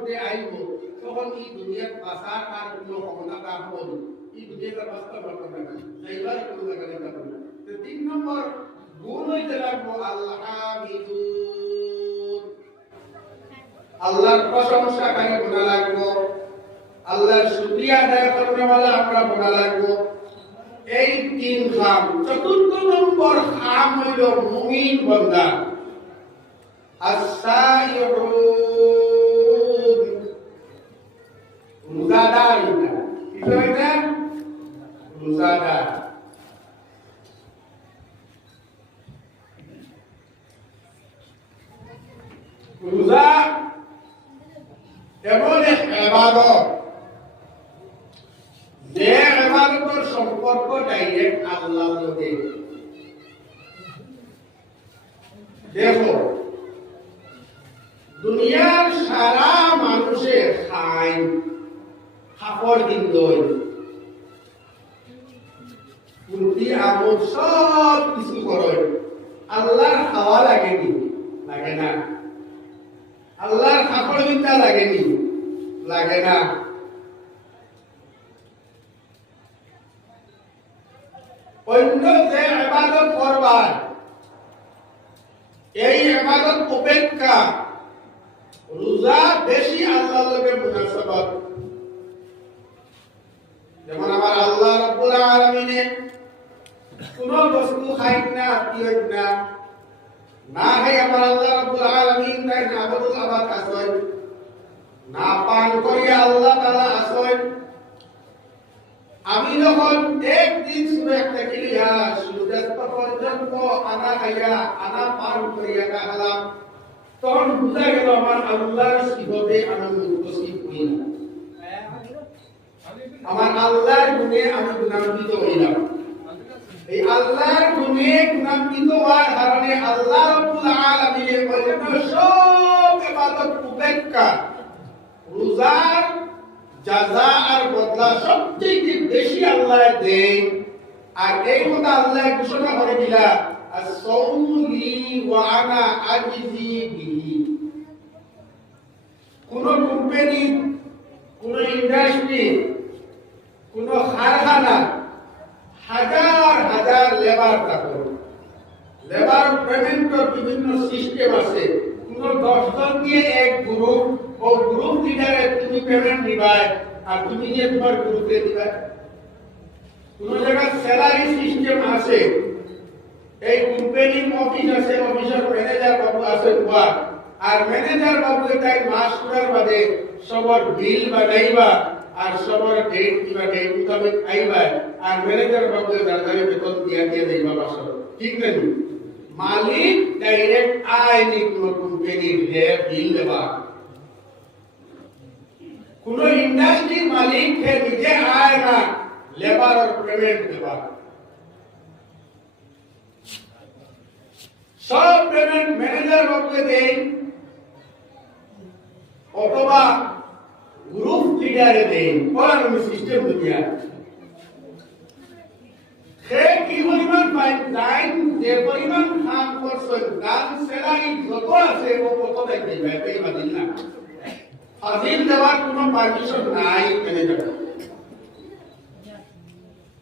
মধ্যে আইব তখন এই দুনিয়ার বাঁচার আর কোনো ক্ষমতা কাম হল এই দুনিয়াটা বাঁচতে পারতো না এইবার কোনো জায়গা দিতে পারবো না। 3 নম্বর গুণ হইতে লাগবো আল্লাহামিদুন, আল্লাহর প্রশংসাকারী বলা লাগবো, আল্লাহর শুকরিয়া আদায় করনেওয়ালা আমরা বলা লাগবো। এই 3 কাম। 4 নম্বর কাম হইল মুমিন বান্দা as-sa'i'un, রোজাদার। এটা রোজাদার। রোজা এমন এক ইবাদত যে ইবাদতের সম্পর্ক ডাইরেক্ট আল্লাহর লগে। দেখো দুনিয়ার সারা মানুষের খায় খাপড় কিনলই ফুর্তি আমোদ সব কিছু করে, আল্লাহর খাওয়া লাগেনি? লাগে না। আল্লাহর কাপড় বিদ্যা লাগেনি? লাগে না। অন্য যে ইবাদত করবার এই ইবাদত অপেক্ষা রোজা বেশি আল্লাহর লগে মুনাসাবাত। যেমন আমার আল্লাহ রাব্বুল আলামিন কোন বস্তু খাইন না, পিয়েন না, না খাই আমার আল্লাহ রাব্বুল আলামিন তাই নাবুল আবাদ আসয়, না পান করিয়া আল্লাহ তাআলা আসয়। আমি যখন একদিন শুনে একটা ক্রিয়া সূর্যাস্ত পর্যন্ত আনা খাইয়া আনা পান করিয়া খালাম, তখন বুঝা গেল আমার আল্লাহর সিফতে আমি উপস্থিত হই না, আমার আল্লাহর গুণে আমি গুণান্বিত হইলাম। এই আল্লাহর গুণে গুণান্বিত হওয়ার কারণে আল্লাহ রাব্বুল আলামিনের অন্য সব ইবাদত উপেক্ষা রোজার জাযা আর বদলা সবথেকে বেশি আল্লাহ দেন। আর এই কথা আল্লাহ ঘোষণা করে দিলা as-sawmu li wa ana ajzi bihi। কোন কোম্পানি, কোন ইন্ডাস্ট্রি, কোন কারখানা হাজার হাজার লেবার থাকে, লেবার পেমেন্টের বিভিন্ন সিস্টেম আছে। কোন 10 জন দিয়ে এক গ্রুপ, ও গ্রুপ লিডারে তুমি পেমেন্ট দিবাই আর তুমি যে তোমার গ্রুপে দিবাই। কোন জায়গায় স্যালারি সিস্টেম আছে, এই কোম্পানির অফিস আছে, অফিসের ম্যানেজার বাবু আছে ওয়ার, আর ম্যানেজার বাবু তাই মাস করার বাদে সবার বিল বানাইবা আর সবার ডেট কিবা ডেট মোতাবেক আইবা আর ম্যানেজার বাবু দাঁড়ায় বেতন দিয়া দিয়ে দেইবা বাসা। ঠিক না? মালিক ডাইরেক্ট আইনি কোন কোম্পানির বিল দেবা। কোন ইন্ডাস্ট্রির মালিক নিজে আয় না, লেবার পেমেন্ট দেবা। সব পেমেন্ট ম্যানেজার বাবুকে দেয় অথবা গ্রুপ লিডারে দেয়। কোন সিস্টেম দুনিয়া সে কি পরিমাণ পায়, টাইম যে পরিমাণ কাম করছেন তার স্যালারি যত আছে ও কত দেখবে ভাই বাদিন না। ফাজিল দেওয়ার কোনো পারমিশন নাই ম্যানেজার।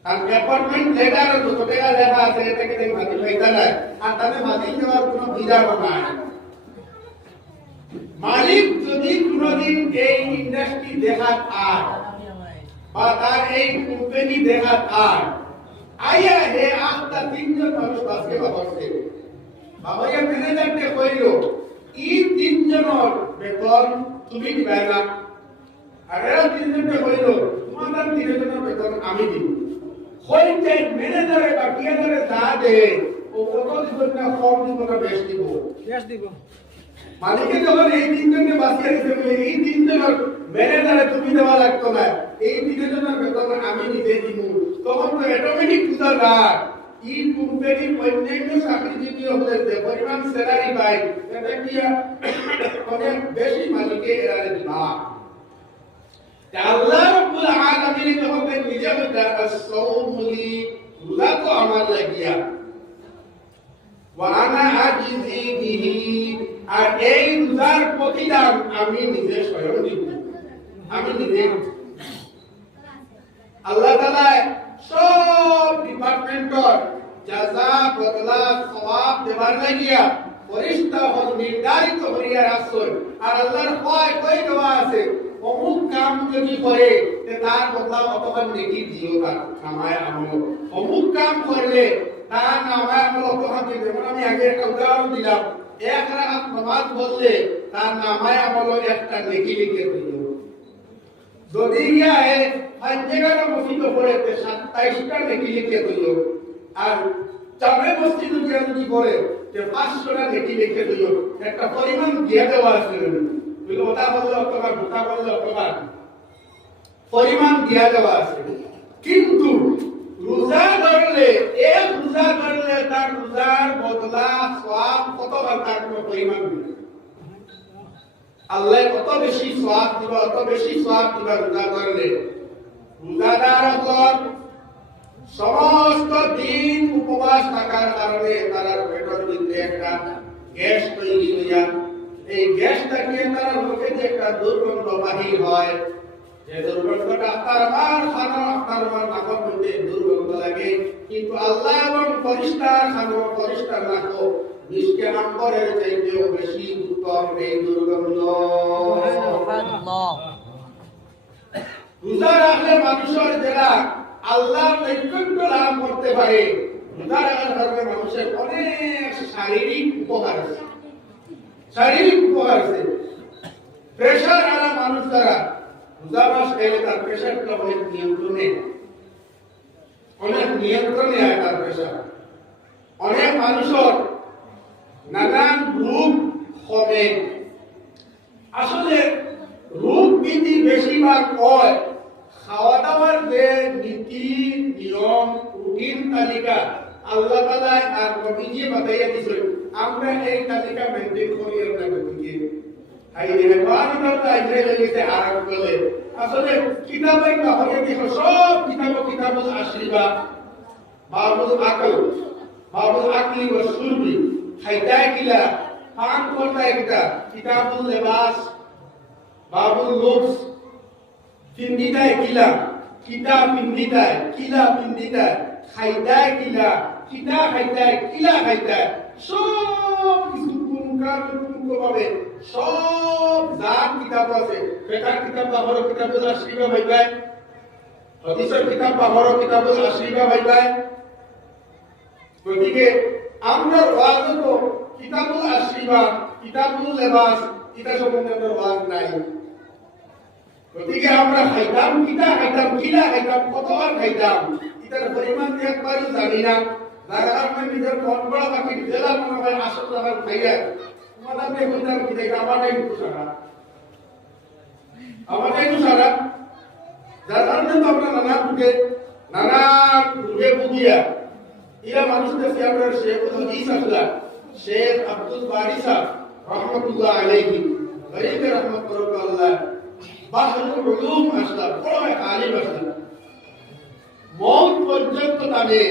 আর অ্যাপয়েন্টমেন্ট লেটার যত টাকা লেখা আছে এটাকে দেখ ফাজিল পয়সা নাই, আর তাতে ফাজিল দেওয়ার কোনো বিধান নাই। মালিক যদি কোনোদিন এই ইন্ডাস্ট্রি দেখার আর বা তার এই কোম্পানি দেখার আর আইয়া হে আটটা 3 জন মানুষ আজকে বাবাকে বাবাকে ম্যানেজারকে কইল এই 3 জনের বেতন তুমি দিবে না, আর এরা 3 জনকে কইল তোমাদের 3 জনের বেতন আমি দিব। হইতে ম্যানেজারে বা ঠিকাদারে যা দে ও কত দিব না, কম দিব না বেশ দিব? বেশ দিব। মালিকে যখন এই 3 জনকে বাঁচিয়ে দিতে বলে এই 3 জনের ম্যানেজারে তুমি দেওয়া লাগতো না, এই 3 জনের বেতন আমি নিজে দিব, তখন তো অটোমেটিক বুঝা যায় এই কোম্পানির অন্যান্য চাকরিজীবী হলে যে পরিমাণ স্যালারি পায় এটা কি অনেক বেশি মালিকে এরারে দিবা। আল্লাহ রাব্বুল আলামিন যখন নিজে বলতে as-sawmu li, রোজা তো আমার লাগিয়া, ওয়া আনা আজজি বিহি, আর এই রোজার প্রতিদান আমি নিজে স্বয়ং দিব, আমি নিজে। আল্লাহ তাআলা সব ডিপার্টমেন্টর জাযা বদলা সওয়াব দেবার লাগিয়া ফেরেশতা হল নির্ধারিত হইয়া রাখছেন। আর আল্লাহর কয় দেওয়া আছে, অমুক কাম যদি করে তার বদলা অতখান নেকি দিও, তার নামায় আমল। অমুক কাম করলে তার নামায় আমল অতখান দিও। যেমন আমি আগে একটা উদাহরণ দিলাম, এক রাকাত নামাজ পড়লে তার নামায় আমল একটা নেকি লিখে দিও। যদি গিয়ে পাঁচেগাটা মসজিদ পড়ে 27টা নেকি লিখে দিও। আর জামে মসজিদ যদি পড়ে 500টা নেকি লিখে দিও। একটা পরিমাণ দিয়ে দেওয়া আছে, ওটা বললে অতবার, ওটা বললে অতবার পরিমাণ দিয়া দেওয়া আছে। কিন্তু রোজা ধরলে, এক রোজা ধরলে তার রোজার বদলা সওয়াব কতবার, তার কোনো পরিমাণ নেই। আল্লাহ কত বেশি সওয়াব দিবা, কত বেশি সওয়াব দিবা রোজা ধরলে। রোজাদার হল সমস্ত দিন উপবাস থাকার কারণে তারা পেটের ভিতরে একটা গ্যাস তৈরি হইয়া, এই গ্যাসটাকে তারা মুখে যে একটা দুর্গন্ধ বাহির হয়, যে দুর্গন্ধটা আপনার আমার নাকের মধ্যে দুর্গন্ধ লাগে। কিন্তু আল্লাহ এবং পরিষ্কার খানো, পরিষ্কার নাকো মিষ্টি আম্বরের চাইতেও বেশি উত্তম এই দুর্গন্ধ। রোজা রাখলে মানুষের যারা আল্লাহর নৈকট্য লাভ করতে পারে, রোজা রাখার কারণে মানুষের অনেক শারীরিক উপকার আছে, শারীরিক উপকার আছে। প্রেশার আলা মানুষ দ্বারা রোজা মাস এলে তার প্রেশারটা অনেক নিয়ন্ত্রণে, অনেক নিয়ন্ত্রণে হয় তার প্রেশার। অনেক মানুষের নানান রোগ কমে। আসলে রোগ বিধি বেশিরভাগ হয় খাওয়া দাওয়ার যে নীতি নিয়ম রুটিন তালিকা আল্লাহ তাআলা আর নবীজি বাতাইয়া দিয়েছেন, আমরা এই তালিকা মেইনটেইন করি। আমরা বুঝি আই রেবানিটা আইরে লেগেছে আরব বলে। আসলে কিতাবে কাহরে দেখো সব কিতাবুল আশরিবা, বাবুল আকল, বাবুল আকলি ওয়া শুরবি, খাইতায় কিলা, পান করতা একটা, কিতাবুল লিবাস, বাবুল লুবস, পিন্দিতায় কিলা, কিতা পিন্দিতায়, কিলা পিন্দিতায়, খাইতায় কিলা, কিতা খাইতায়, কিলা খাইতায়, সব কিছু পুঙ্খানুপুঙ্খভাবে সব জাত কিতাব আছে। ফিকহ কিতাব বাহর কিতাবুল আশরিবা ভাইবাই, হাদিসের কিতাব বাহর কিতাবুল আশরিবা ভাইবাই। গতিকে আমরা ওয়াজ তো কিতাবুল আশরিবা, কিতাবুল লিবাস, এটা সম্বন্ধে আমরা ওয়াজ নাই। গতিকে আমরা খাইতাম, কিতা খাইতাম, কিলা খাইতাম, কতবার খাইতাম, এটার পরিমাণ একবারও জানি না। যারা আমরা নিজের মন বড় বাকি জেলা মনে হয় আসল টাকা খাইয়া তোমাদের বলতাম কি দেখে আমারটাই সারা, আমারটাই সারা। যার কারণে তো আমরা নানা রোগে ভুগিয়া এরা মানুষ দেখছি। আমরা শেখ আসলা, শেখ আব্দুল বারি সাহেব রহমতুল্লাহ আলাইহি, গরিবে রহমত করুক আল্লাহ, বাহরুল উলুম আসলা, বড় এক আলিম আসলা। মৌত পর্যন্ত তাদের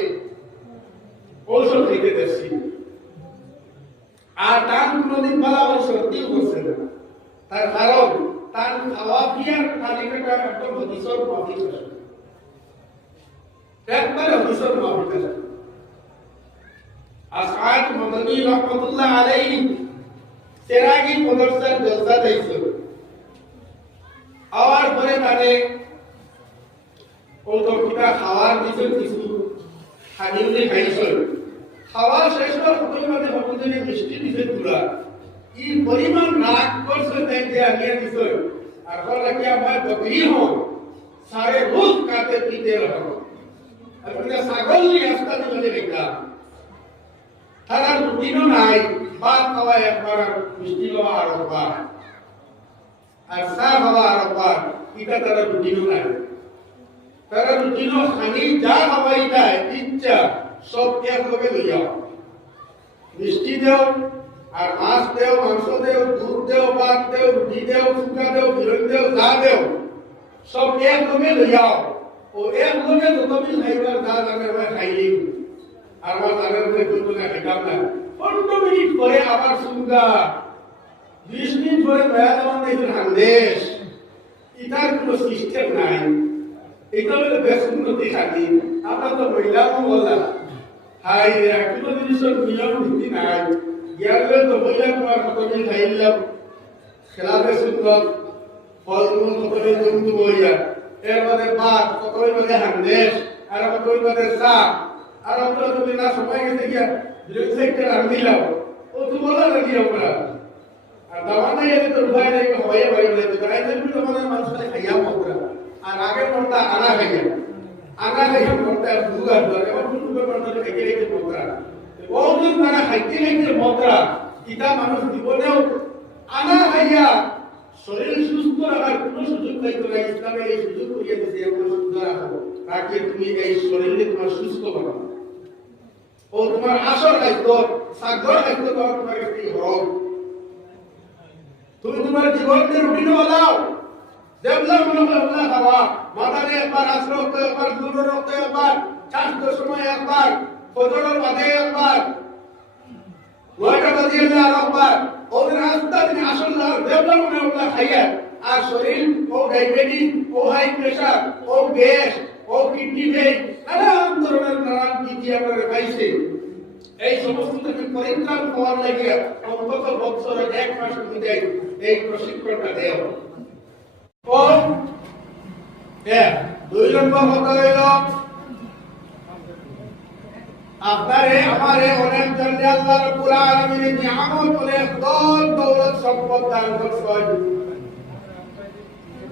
ঔষধ খেতে দেখছি, আর তার কোনদিন বলা ঔষধ দিও করছে না। তার কারণ তার খাওয়া পিয়ার তালিকাটা একদম হদিসের মাফিক আছে, একবারে হদিসের মাফিক আছে। আসআদ মাদানী রহমাতুল্লাহ আলাইহি সেরাগি মাদ্রাসার জলসা দিয়েছিল। আওয়ার পরে তারে ওই তো কিটা খাওয়ার দিছে, কিছু খানিউনি খাইছিল। খাওয়া শেষ হওয়ার পরিমাণে হকুদিনে মিষ্টি দিছে পুরা, ই পরিমাণ রাগ করছে দেখে আগে দিছে। আর বলে কি আমার বকরি হোক, সারে রোজ কাতে পিতে রহো, আর বলে ছাগল নি আস্তা দিলে দেখা তারা রুটিনও নাই। ভাত খাওয়া একবার, মিষ্টি খাওয়া আর একবার, আর চা খাওয়া আর একবার, এটা তারা রুটিনও নাই। তারা রুটিনও খানি যা খাওয়াই যায় ইচ্ছা সব একলগে লই যাও, মিষ্টি দেও আর মাছ দেও, মাংস দেও, দুধ দেও, ভাত দেও, রুটি দেও, শুকা দেও, বিরন দেও, যা দেও সব একলগে লই যাও। ও একলগে যতদিন খাইবার যা জানে খাইলি, আর আমার জানার মধ্যে কিন্তু না খাইতাম না। 15 মিনিট পরে আবার শুনগা 20 দিন পরে দয়া দেওয়ান দেখুন হান্দেশ ইটার কোনো সিস্টেম নাই এটা হলো বেশ উন্নতি খাতি আমরা তো মহিলাও বলা হাই কোনো জিনিসের নিয়ম নীতি নাই গিয়ালে তো বইয়া তোমার কতদিন খাইলাম খেলাতে সুন্দর ফলমূল কতদিন জন্তু বইয়া এর মধ্যে ভাত কতদিন মধ্যে হান্দেশ আর কতদিন মধ্যে চা আর আমরা যদি না সময় গেছে গিয়া বিরক্তি একটা রান্ধিলাম ও তো বলা নাকি আমরা আর দাওয়ানা এলে তো উপায় নাই হয়ে বাইরে তো তাই জন্য আমাদের মানুষের খাইয়া মতরা আর আগে মরতা আনা খাইয়া মরতা দুগার ধরে এবং দুগার মরতা খাইতে খাইতে মতরা বহুদিন তারা খাইতে খাইতে মতরা ইটা মানুষ জীবনেও আনা খাইয়া শরীর সুস্থ রাখার কোনো সুযোগ পাইতো না ইসলামে এই সুযোগ করিয়া দিয়েছে এমন সুস্থ রাখো তাকে তুমি এই শরীরে তোমার সুস্থ করো ও তোমার আসল খাদ্য সাগর খাদ্য তোমার কাছে হোক তুমি তোমার জীবনের রুটিন বলাও দেবলা মনে বলা খাওয়া মাথারে একবার আসর হতে একবার দুপুর হতে একবার চারটার সময় একবার ফজরের বাদে একবার 9টা বাজে আর একবার ওদের রাস্তা দিন আসল দেবলা মনে বলা খাইয়া আর শরীর ও ডায়াবেটিস ও হাই প্রেসার ও গ্যাস ও কিডনি ফেল নানান ধরনের নানান কি আপনারা পাইছে এই সমস্ত থেকে পরিত্রাণ পাওয়ার লাগে অন্তত বছরে 1 মাস অনুযায়ী এই প্রশিক্ষণটা দেও কোন 2 নম্বর কথা হইল আপনারে আমারে অনেক জন্য আল্লাহ রাব্বুল আলামিনের নিয়ামত অনেক দৌলত সম্পদ দান করছেন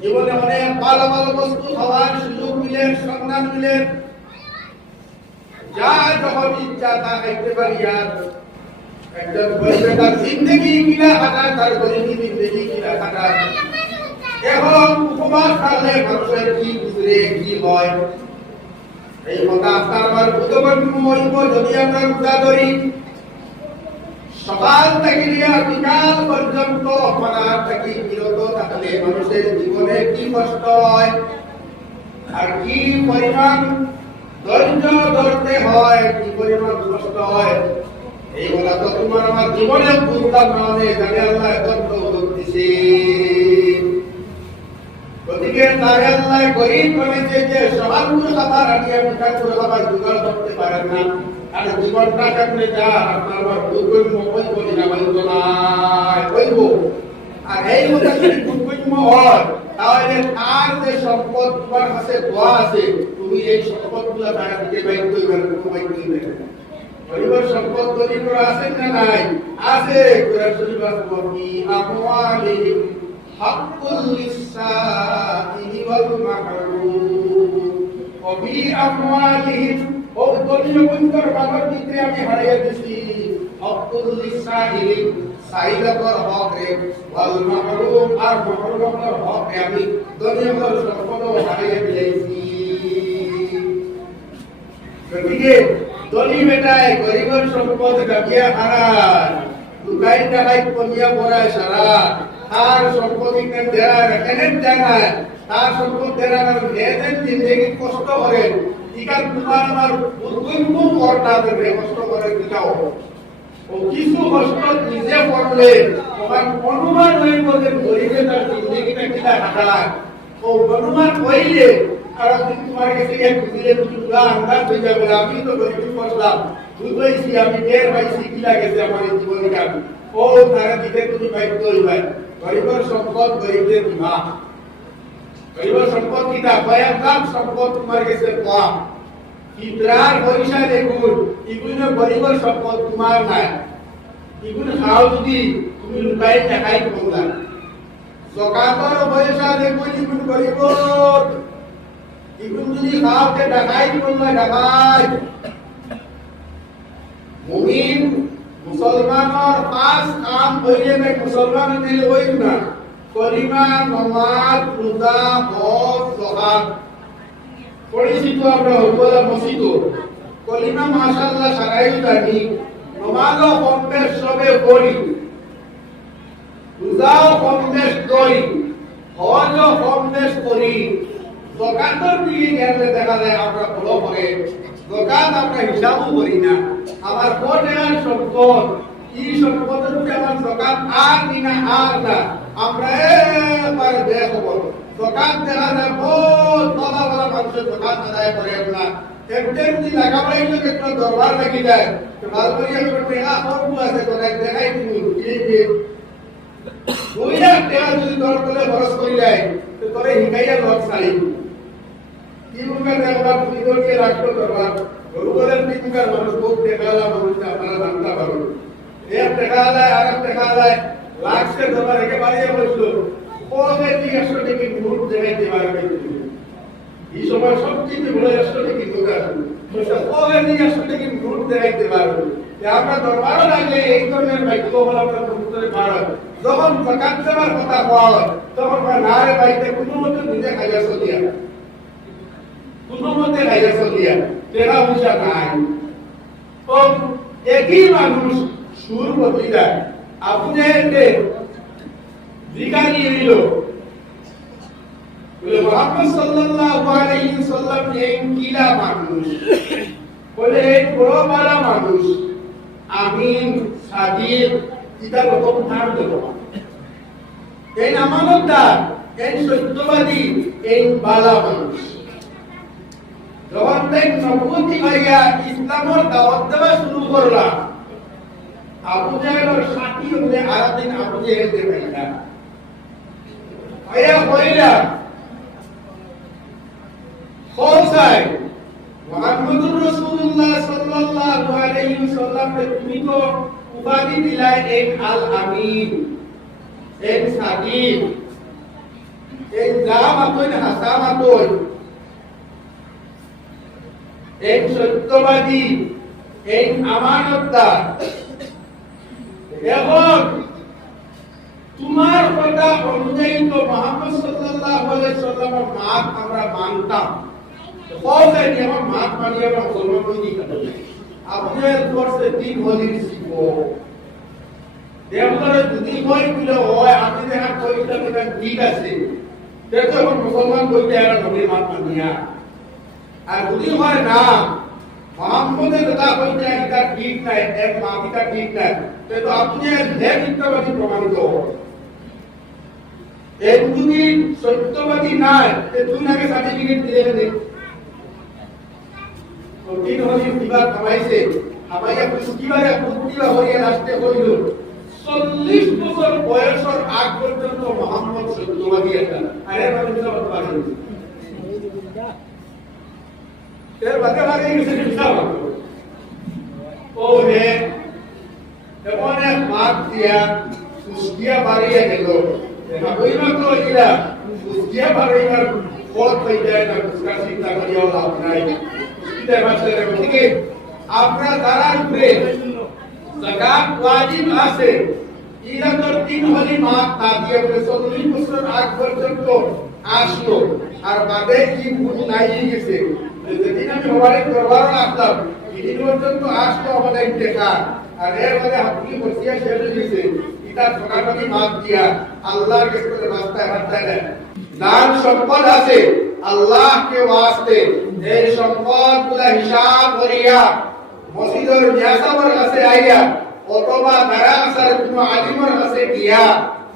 জীবনে অনেক ভালো ভালো বস্তু খাওয়ার সুযোগ মিলে সন্ধান মিলে যা যখন ইচ্ছা তা খাইতে পারি আর একজন বলবে তার জিন্দগি কিনা খাটা তার গরিবী জিন্দগি কিনা খাটা এখন উপবাস থাকলে মানুষের কি বুঝলে কি হয় এই কথা আপনার আমার বুধবন্ধু হইব যদি আমরা রোজা ধরি সকাল থেকে নিয়ে বিকাল পর্যন্ত অপরাধ থেকে বিরত থাকলে মানুষের জীবনে কি কষ্ট হয় আর কি পরিমাণ ধৈর্য ধরতে হয় কি পরিমাণ কষ্ট হয় এইগুলা তো তোমার আমার জীবনে বুঝতাম না জানে আল্লাহ এত দিছে গতিকে তারে আল্লাহ গরিব বানিয়েছে যে সবাইগুলো খাবার আনিয়ে মিঠাগুলো খাবার জোগাড় করতে পারেন না আর জীবনটা কেমনে যা আপনার আমার দুর্গম কই বলি না বলতো না কইব আর এই মতো যদি দুর্গম হয় তাহলে তার যে সম্পদ তোমার কাছে দোয়া আছে তুমি এই সম্পদগুলো তারা দিতে বাধ্য হইবে কোনো বাধ্য হইবে না পরিবার সম্পদ দরিদ্র আছে না নাই আছে কোরআন শরীফ বলি আমওয়ালিহিম হাক্কুল লিসাইলি ওয়াল মাহরুম ওয়া বি আমওয়ালিহিম ও দরিদ্র বন্ধুর বাবার দিতে আমি হারিয়ে দিছি হাক্কুল লিসাইলি সাইলাতর হক রে ওয়াল মাহরুম আর মাহরুমের হক রে আমি দরিদ্র সম্পদ হারিয়ে দিয়েছি গতিকে দলি বেটায় গরিবের সম্পদ গাবিয়া হারায় দুকাই টাকায় পনিয়া পড়ায় সারা তার সম্পদ কেন দেয়া রাখেন জানায় তার সম্পদ দেয়া নেন জিন্দগি কষ্ট করে ইকার তোমার আমার উদ্গম করতে হবে কষ্ট করে দিটাও ও কিছু কষ্ট নিজে পড়লে তোমার অনুমান হইব যে গরিবে তার জিন্দগিটা কিনা হারায় ও অনুমান হইলে আর তোমার কাছে এক দিলে দুটো আন্দাজ হয়ে যাবে আমি তো গরিবি করলাম বুঝাইছি আমি টের পাইছি কি লাগেছে আমার জীবনে কাটে ও তারা দিতে তুমি বাধ্য হইবে গরিবের সম্পদ গরিবের বিমা গরিবের সম্পদ কিটা কয়েক লাখ সম্পদ তোমার কাছে কম ইতরার পয়সা দেখুন এগুলো গরিবের সম্পদ তোমার নাই এগুলো খাও যদি তুমি লুকাই দেখাই করলা সকাতর পয়সা দেখুন এগুলো গরিবর ইগুন যদি খাওতে ডাকাই করলে ডাকাই মুমিন মুসলমানের 5 কাম হইলে না মুসলমান দিল হই না কলিমা নামাজ রোজা হজ যাকাত পরিচিত আমরা হইবলা মসজিদ কলিমা মাশাআল্লাহ সারাই জানি নামাজও কম বেশ সবে পড়ি রোজাও কম বেশ করি হজও কম বেশ করি যাকাতের দিকে গেলে দেখা যায় আমরা ফলো করে যাকাত আমরা হিসাবও করি না আমার কোটের সম্পদ এই সম্পদের উপরে আমার যাকাত আর কিনা আর না আমরা একবার দেখব যাকাত দেওয়া যায় বহুত তলাওয়ালা মানুষের যাকাত আদায় করে না একদিন যদি লাগাবাই লোক একটা দরবার লাগি যায় তো বালবাড়ি আমি টেকা করবো আছে তো দেখাই তুমি দুই লাখ টাকা যদি তোর করে খরচ করে যায় তো তোরে হিকাইয়া লোক ছাড়ি কি মুখের একবার দুই দলকে রাখতো দরবার গরুগুলের তিনকার মানুষ বহুত টেকালা মানুষ আপনারা জানতে পারবেন এক টাকা আলায় আর এক টাকা আলায় লাখছে দরবার একেবারে বসলো কবে তুই 100 টাকা নোট দেখাইতে পারবে এই সময় সব কিছু বলে 100 টাকা দোকান কবে তুই 100 টাকা নোট দেখাইতে পারবে আমরা দরবারও লাগলে এই ধরনের বাক্য বলা আমরা কবুতরে পাড়া যখন যাকাত দেওয়ার কথা বলা হয় তখন না রে ভাইতে কোনো মতে নিজে খাইয়া চলিয়া কোনো মতে খাইয়া চলিয়া তেরা পয়সা নাই ও একই মানুষ সুর বদলিলা আপনি এতে জিগানি হইল বলে মুহাম্মদ সাল্লাল্লাহু আলাইহি ওয়াসাল্লাম এই কিলা মানুষ বলে এক বড় বড় মানুষ আমিন সাদিক এটা রকম নাম দেব এই আমানতদার এই সত্যবাদী এই বালা মানুষ যখন তাই নবুতি ভাইয়া ইসলামের দাওয়াত দেওয়া শুরু করলাম আবু জাহেলের সাথী হলে আরেকদিন আবু জাহেল দেখাইলা ভাইয়া কইলা খোসাই মুহাম্মদুর রাসূলুল্লাহ সাল্লাল্লাহু আলাইহি ওয়াসাল্লাম তুমি তো উপাধি দিলাই এক আল আমিন এক সাদিক এক জামাতুন হাসামাতুন এক সত্যবাদী এক আমানতদার এখন তোমার কথা অনুযায়ী তো মুহাম্মদ সাল্লাল্লাহু আলাইহি ওয়াসাল্লামের মাত আমরা মানতাম কওয়াই নি আমার মাত মানি আমরা মুসলমান হই নি আপনার কোর্সে 3 হলি শিখো দেবতারে যদি কই বলে হয় আপনি দেখা কইটা এটা ঠিক আছে তে তো মুসলমান কইতে আর নবীর মাত মানিয়া আর যদি হয় না মোহাম্মদের কথা কইতে এটা ঠিক নাই এক মাতিটা ঠিক নাই তে তো আপনি লেখ মিথ্যাবাদী প্রমাণিত এই যদি সত্যবাদী নাই তে তুই নাকি সার্টিফিকেট দিলে দে তো তিন হলি বিবাদ খামাইছে খামাইয়া কিবারে প্রতিবা হইয়া লাস্টে কইল 40 বছর বয়সের আগ পর্যন্ত মোহাম্মদ সত্যবাদী একটা আরে মানুষটা বলতে এর বাদে বাদে কিছু চিন্তা করো ও হে এমন এক মাত দিয়া সুস্কিয়া বাড়িয়ে গেল ওইমা তো ইলা সুস্কিয়া বাড়িয়ে পথ হয়ে যায় না उसका চিন্তা করিয়া লাভ নাই সুস্কিয়া মাসের থেকে আপনার দ্বারার উপরে যাকাত ওয়াজিব আছে ইরা তো 3 হলি মাত না দিয়ে 40 বছর আগ পর্যন্ত আসলো আর বাদে কি ভুল নাই গেছে যেদিন আমি হওয়ারে দরবার আসলাম এদিন পর্যন্ত আসলো আমাদের দেখা আর এর মধ্যে আপনি বসিয়া শেষ হয়ে গেছে এটা ছোটাছুটি মাপ দিয়া আল্লাহর কাছে রাস্তায় হাত দেয় দান সম্পদ আছে আল্লাহকে ওয়াস্তে এই সম্পদ গুলা হিসাব করিয়া মসজিদের নিয়াসাবের কাছে আইয়া অথবা দারাসার কোনো আলিমের কাছে গিয়া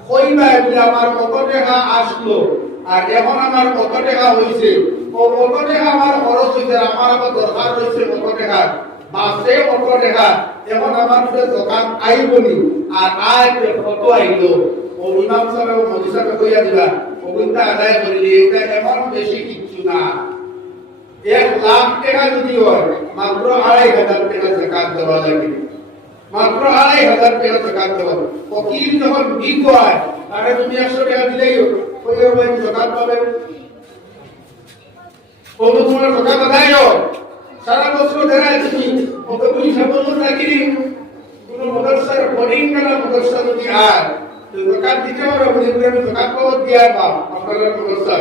কইবা যে আমার কত টাকা আসলো আর এখন আমার কত টাকা হইছে ও কত টাকা আমার খরচ হইছে আমার আবার দরকার হইছে কত টাকা বাসে কত টাকা এখন আমার যে যাকাত আইবনি আর আয় কত আইলো ও ইমাম সাহেব ও মুফতি সাহেব কইয়া দিবা ও কোনটা আদায় করিলি এটা এমন বেশি কিছু না 1 লাখ টাকা যদি হয় মাত্র 2500 টাকা যাকাত দেওয়া লাগে মাত্র 2500 টাকা যাকাত দেওয়া ফকির যখন ভিক হয় তাহলে তুমি 100 টাকা দিলেই কইও ভাই যাকাত পাবে ও তোমার যাকাত আদায় হয় সারা বছর ধরে তুমি কত পয়সা বলো রাখি কোন মাদ্রাসার বোর্ডিং করা মাদ্রাসা যদি আর তো যাকাত দিতে হবে বলে আমি যাকাত পাবো দিয়া পাব আপনারা মাদ্রাসা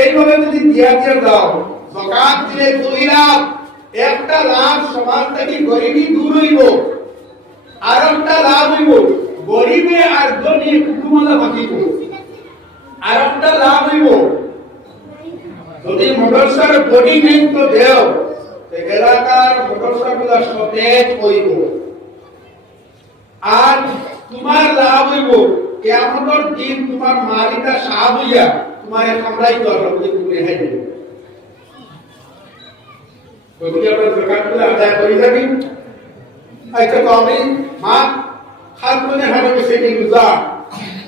এইভাবে যদি দিয়া দাও যাকাত দিলে 2 লাখ একটা লাভ সমাজ থেকে গরিবী দূর হইব আর একটা লাভ হইব গরিবে আর ধনী কুকুমালা বাঁচিব আর একটা লাভ হইব যদি মাদ্রাসার বোর্ডিং তো দেও এলাকার মাদ্রাসাগুলো সতেজ হইব আর তোমার লাভ হইব কিয়ামতের দিন তোমার মালিকা সাহাব হইয়া তোমার কামড়াই করবে তুমি রেহাই দেবে বলি আমরা যাকাতগুলো আদায় করি যাবি আচ্ছা তো আমি মা খাতুনে হারে বসে কি রোজা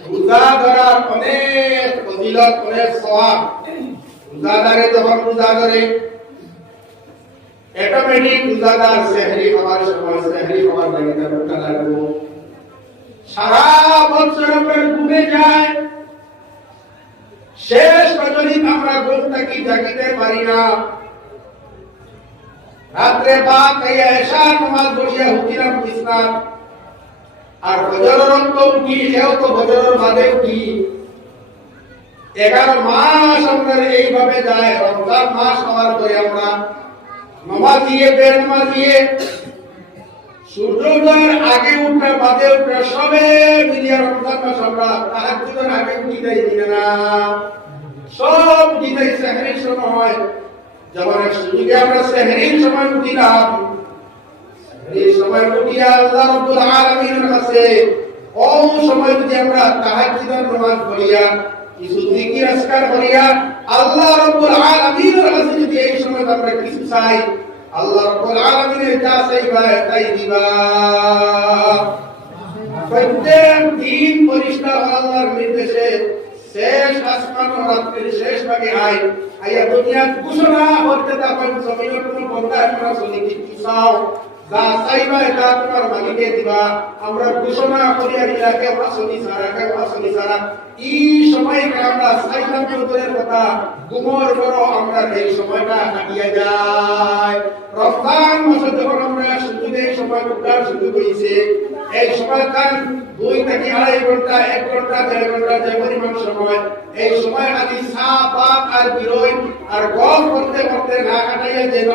রোজা ধরার অনেক ফজিলত অনেক সওয়াব রোজাদারে যখন রোজা ধরে অটোমেটিক রোজাদার সেহরি খাবার সময় সেহরি খাবার লাগে না লাগবে সারা বছর আমরা ঘুমে যায় শেষ রজনী আমরা ঘুম থেকে জাগিতে পারি না রাত্রে বাদ খাইয়া এশা নামাজ পড়িয়া হুতিলাম বিছনাত আর ফজরের রক্ত উঠি সেও তো ফজরের বাদে উঠি 11 মাস আমাদের এইভাবে যায় রমজান মাস হওয়ার পরে আমরা নামাজ দিয়ে বের নামাজ দিয়ে সূর্যোদয়ের আগে উঠা বাদে উঠা সবে মিলিয়ে রমজান মাস আমরা তাহাজ্জুদের আগে উঠি যাই না সব উঠি যাই সেহরির সময় যখন সুযোগে আমরা সেহরির সময় উঠিলাম এই সময় উঠিয়া আল্লাহ রাব্বুল আলামিনের কাছে ওই সময় যদি আমরা তাহাজ্জুদের নামাজ পড়িয়া কিছু জিকির আজকার করিয়া আল্লাহ রাব্বুল আলামিনের কাছে যদি এই সময় আমরা কিছু চাই আল্লাহ রাব্বুল আলামিনের কাছে তাই দিবা প্রত্যেক দিন পরিষ্কার আল্লাহর নির্দেশে শেষ আসমান ও রাত্রির শেষ ভাগে আইয়া দুনিয়া ঘোষণা করতে তখন জমিনের কোনো বন্ধা আমরা শুনি কি চাও যা চাইবা এটা তোমার মালিকে দিবা আমরা ঘোষণা করি আর ইলাকে আমরা শুনি সারা এই সময়টা আমরা চাইলাম তোদের কথা গুমর বড় আমরা এই সময়টা কাটিয়ে যায় রমজান মাসে যখন আমরা শুধু এই সময় উদ্ধার শুরু করেছে এই সময়কাল 2 থেকে 2.5 ঘন্টা 1 ঘন্টা 1.5 ঘন্টা যে পরিমাণ সময় এই সময় আদি সাপাক আর বিরোই আর গল করতে করতে না কাটাইয়া যেন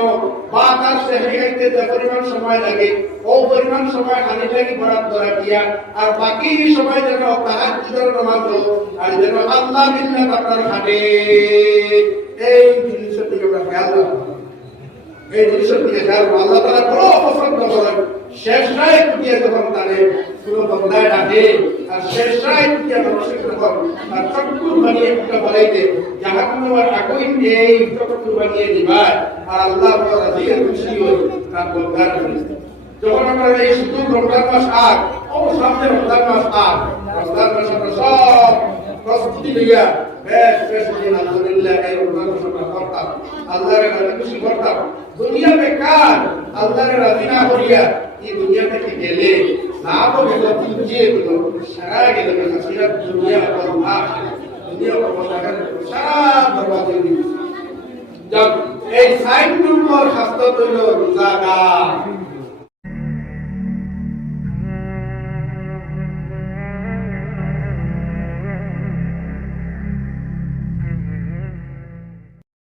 বাত আর সেহরিতে যে পরিমাণ সময় লাগে ও পরিমাণ সময় খালি লাগি বরাদ্দ রাখিয়া আর বাকি সময় যেন তাহাজ্জুদের নামাজ আর যেন আল্লাহ মিল্লাত আপনার হাতে এই জিনিসের দিকে আমরা খেয়াল রাখবো এই জিনিসের দিকে খেয়াল রাখবো আল্লাহ তাআলা বড় পছন্দ করেন শেষ রায় দিয়ে যখন তারে কোন বন্দায় ডাকে আর শেষ রায় দিয়ে মানুষের যখন আর চক্কুর বানিয়ে একটা বলাইতে জাহান্নামের আগুন এই চক্কুর বানিয়ে দিবায় আর আল্লাহ রাজি খুশি হই তার বন্দার যখন আমরা এই শুধু রমজান মাস আর ও সামনে রমজান মাস আর রমজান মাস আমরা সব প্রস্তুতি লইয়া বেশ দিন আলহামদুলিল্লাহ এই রমজান মাস আমরা করতাম আল্লাহর রাজি খুশি করতাম দুনিয়া বেকার আল্লাহর রাজি না করিয়া এই দুনিয়া থেকে গেলে লাভ হবে যে সারা গেলে সারা দুনিয়া দুনিয়া সারা বরবাদ হয়ে এই 60 নম্বর শাস্ত্র হইল রোজাদার